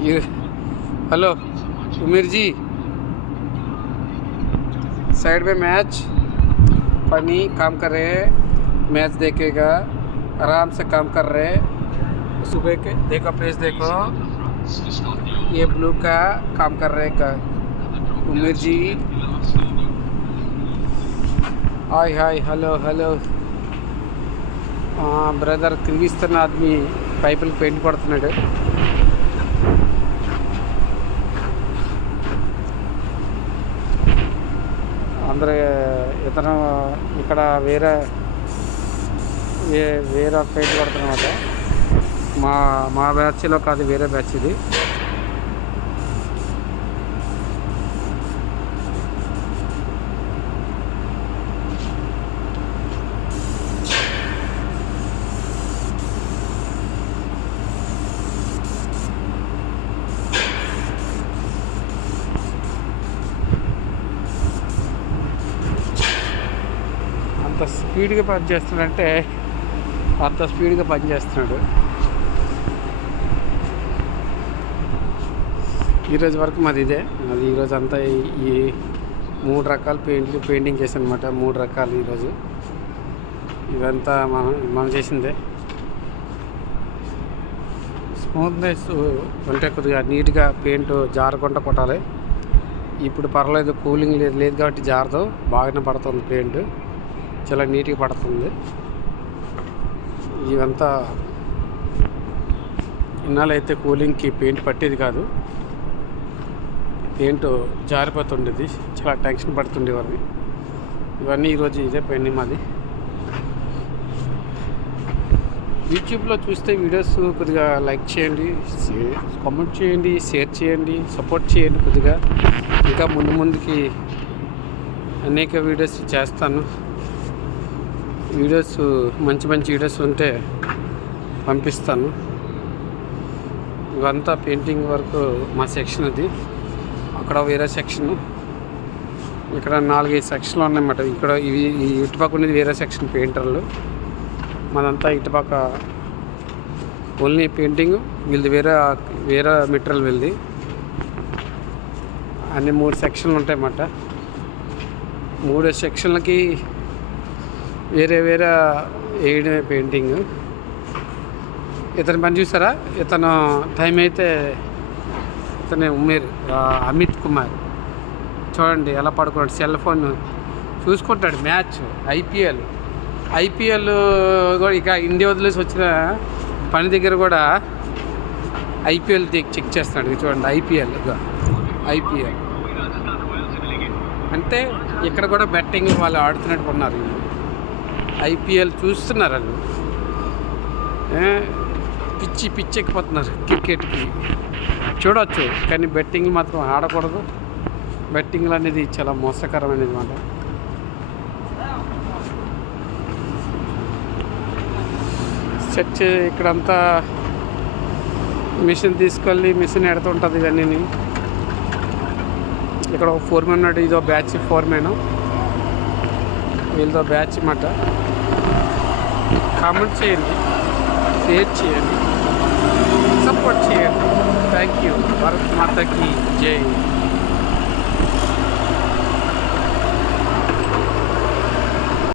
ये हेलो उमेर जी, साइड में मैच पानी काम कर रहे हैं, मैच देखेगा, आराम से काम कर रहे हैं। सुबह के देखो प्लेस देखो, ये ब्लू का काम कर रहे का Umer ji. Hi hi hello hello brother Kyrgyzstan ఆద్మీ పైపులకు పెయింట్ పడుతున్నాడు. అందరూ ఇతను ఇక్కడ వేరే పెయింట్ పడుతున్నమాట. మా బ్యాచ్లో కాదు, వేరే బ్యాచ్ ఇది. అంత స్పీడ్గా పనిచేస్తున్నాడంటే అంత స్పీడ్గా పనిచేస్తున్నాడు. ఈరోజు వరకు మాది ఇదే. అది ఈరోజు అంతా ఈ 3 రకాల పెయింటింగ్ చేశాను అనమాట. 3 రకాలు ఈరోజు. ఇదంతా మనం చేసిందే. స్మూత్నెస్ అంటే కొద్దిగా నీట్గా పెయింట్ జారకుండా కొట్టాలి. ఇప్పుడు పర్లేదు, కూలింగ్ లేదు కాబట్టి జారదు, బాగానే పడుతుంది పెయింట్, చాలా నీట్గా పడుతుంది. ఇవంతా ఇన్నాళ్ళైతే కూలింగ్కి పెయింట్ పట్టేది కాదు, పెయింట్ జారిపోతుండేది, చాలా టెన్షన్ పడుతుండేవాడిని. ఇవన్నీ ఈరోజు ఇదే పెయింటింగ్ మాది. యూట్యూబ్లో చూస్తే వీడియోస్ కొద్దిగా లైక్ చేయండి, కామెంట్ చేయండి, షేర్ చేయండి, సపోర్ట్ చేయండి. కొద్దిగా ఇంకా ముందుకి అనేక వీడియోస్ చేస్తాను. మంచి వీడియోస్ ఉంటే పంపిస్తాను. ఇవంతా పెయింటింగ్ వరకు మా సెక్షన్ అది. అక్కడ వేరే సెక్షన్, ఇక్కడ 4-5 సెక్షన్లు ఉన్నాయన్నమాట. ఇక్కడ ఈ ఇటుపక్క ఉన్నది వేరే సెక్షన్ పెయింటర్లు. మనంతా ఇటుపక్క ఓన్లీ పెయింటింగ్, వీళ్ళది వేరే మెటీరియల్ వీళ్ళది. అన్ని 3 సెక్షన్లు ఉంటాయన్నమాట. 3 సెక్షన్లకి వేరే వేయడమే పెయింటింగ్. ఇతని పని చూసారా? ఇతను టైం అయితే ఇతనే అమిత్ కుమార్ చూడండి ఎలా పడుకున్నాడు, సెల్ ఫోన్ చూసుకుంటాడు. మ్యాచ్ ఐపీఎల్ కూడా ఇక ఇండియా వదిలేసి వచ్చిన పని దగ్గర కూడా ఐపీఎల్ చెక్ చేస్తున్నాడు. చూడండి ఐపీఎల్ అంటే ఇక్కడ కూడా బెట్టింగ్ వాళ్ళు ఆడుతున్నట్టు ఉన్నారు. ఐపీఎల్ చూస్తున్నారు వాళ్ళు, పిచ్చి ఎక్కిపోతున్నారు క్రికెట్కి. చూడవచ్చు కానీ బెట్టింగ్ మాత్రం ఆడకూడదు. బెట్టింగ్లు అనేది చాలా మోసకరమైనది మాట. సెట్ ఇక్కడంతా మిషన్ తీసుకెళ్ళి మిషన్ ఎడుతుంటుంది ఇవన్నీ. ఇక్కడ ఒక ఫోర్మెన్ ఉన్నాడు, ఇదో బ్యాచ్ ఫోర్మెన్, వీళ్ళతో బ్యాచ్ అన్నమాట. కామెంట్ చేయండి, షేర్ చేయండి, సపోర్ట్ చేయండి. Thank you. భారత్ మాతకి జై.